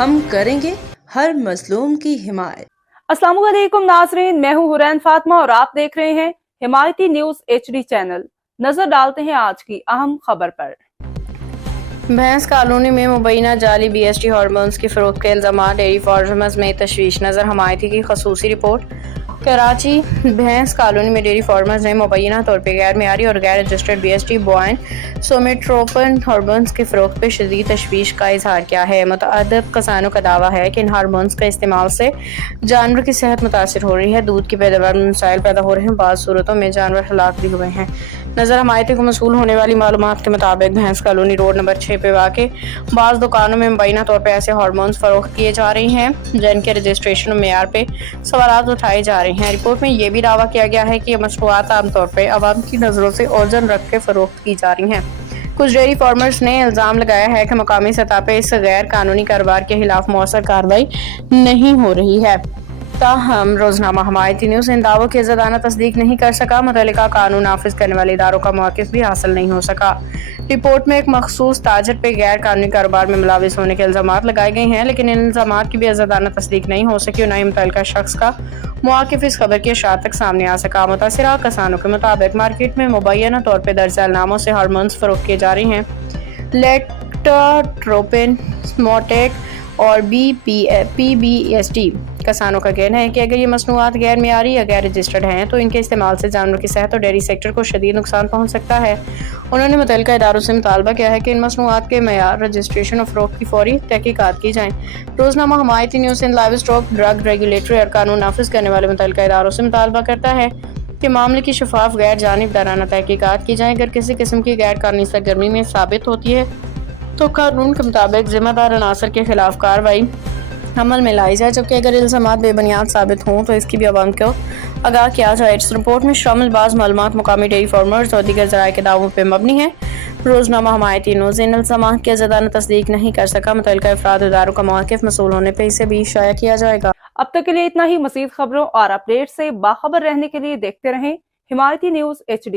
ہم کریں گے ہر مظلوم کی حمایت۔ السلام علیکم ناظرین، میں ہوں حورین فاطمہ اور آپ دیکھ رہے ہیں حمایتی نیوز HD چینل۔ نظر ڈالتے ہیں آج کی اہم خبر پر۔ بھینس کالونی میں مبینہ جعلی BST ہارمونز کی فروخت کے الزامات، ڈیری فارمرز میں تشویش۔ نظر حمایتی کی خصوصی رپورٹ۔ کراچی بھینس کالونی میں ڈیری فارمرز نے مبینہ طور پہ غیر معیاری اور غیر رجسٹرڈ BST بوائن سومیٹروپن ہارمونز کی فروخت پہ شدید تشویش کا اظہار کیا ہے۔ متعدد کسانوں کا دعویٰ ہے کہ ان ہارمونز کے استعمال سے جانور کی صحت متاثر ہو رہی ہے، دودھ کی پیداوار میں مسائل پیدا ہو رہے ہیں، بعض صورتوں میں جانور ہلاک بھی ہوئے ہیں۔ نظر حمایتی کو موصول ہونے والی معلومات کے مطابق بھینس کالونی روڈ نمبر 6 پہ واقع بعض دکانوں میں مبینہ طور پہ ایسے ہارمونز فروخت کیے جا رہے ہیں جن کے رجسٹریشن اور معیار پہ سوالات اٹھائے جا رہے ہیں۔ رپورٹ میں یہ بھی دعویٰ کیا گیا ہے کہ یہ مصنوعات عام طور پہ عوام کی نظروں سے اوزن رکھ کے فروخت کی جا رہی ہیں۔ کچھ ڈیری فارمرز نے الزام لگایا ہے کہ مقامی سطح پہ اس غیر قانونی کاروبار کے خلاف مؤثر کارروائی نہیں ہو رہی ہے۔ تاہم روزنامہ حمایتی نیوز ان دعووں کی عزادانہ تصدیق نہیں کر سکا، متعلقہ قانون نافذ کرنے والے اداروں کا موقف بھی حاصل نہیں ہو سکا۔ رپورٹ میں ایک مخصوص تاجر پہ غیر قانونی کاروبار میں ملوث ہونے کے الزامات لگائے گئے ہیں، لیکن ان الزامات کی بھی عزادانہ تصدیق نہیں ہو سکی اور نہ ہی متعلقہ شخص کا موقف اس خبر کی اشاعت تک سامنے آ سکا۔ متاثرہ کسانوں کے مطابق مارکیٹ میں مبینہ طور پہ درج ذیل ناموں سے ہارمونز فروخت کیے جا رہے ہیں، لیکٹاٹروپن، سموٹیک اور PBST۔ کسانوں کا کہنا ہے کہ اگر یہ مصنوعات غیر معیاری یا غیر رجسٹرڈ ہیں تو ان کے استعمال سے جانوروں کی صحت اور ڈیری سیکٹر کو شدید نقصان پہنچ سکتا ہے۔ انہوں نے متعلقہ اداروں سے مطالبہ کیا ہے کہ ان مصنوعات کے معیار، رجسٹریشن اور فروخت کی فوری تحقیقات کی جائیں۔ روزنامہ حمایتی نیوز ان لائیو اسٹاک ڈرگ ریگولیٹری اور قانون نافذ کرنے والے متعلقہ اداروں سے مطالبہ کرتا ہے کہ معاملے کی شفاف غیر جانبدارانہ تحقیقات کی جائیں۔ اگر کسی قسم کی غیر قانونی سرگرمی میں ثابت ہوتی ہے تو قانون کے مطابق ذمہ دار عناصر کے خلاف کارروائی عمل میں لائی جائے، جبکہ اگر الزامات بے بنیاد ثابت ہوں تو اس کی بھی عوام کو آگاہ کیا جائے۔ اس رپورٹ میں شامل بعض معلومات مقامی ڈیری فارمرز اور دیگر ذرائع کے دعووں پہ مبنی ہیں۔ روزنامہ حمایتی نیوز ان الزامات کی عزادانہ تصدیق نہیں کر سکا، متعلقہ افراد اداروں کا موقف موصول ہونے پہ اسے بھی شائع کیا جائے گا۔ اب تک کے لیے اتنا ہی۔ مزید خبروں اور اپڈیٹ سے باخبر رہنے کے لیے دیکھتے رہیں حمایتی نیوز HD۔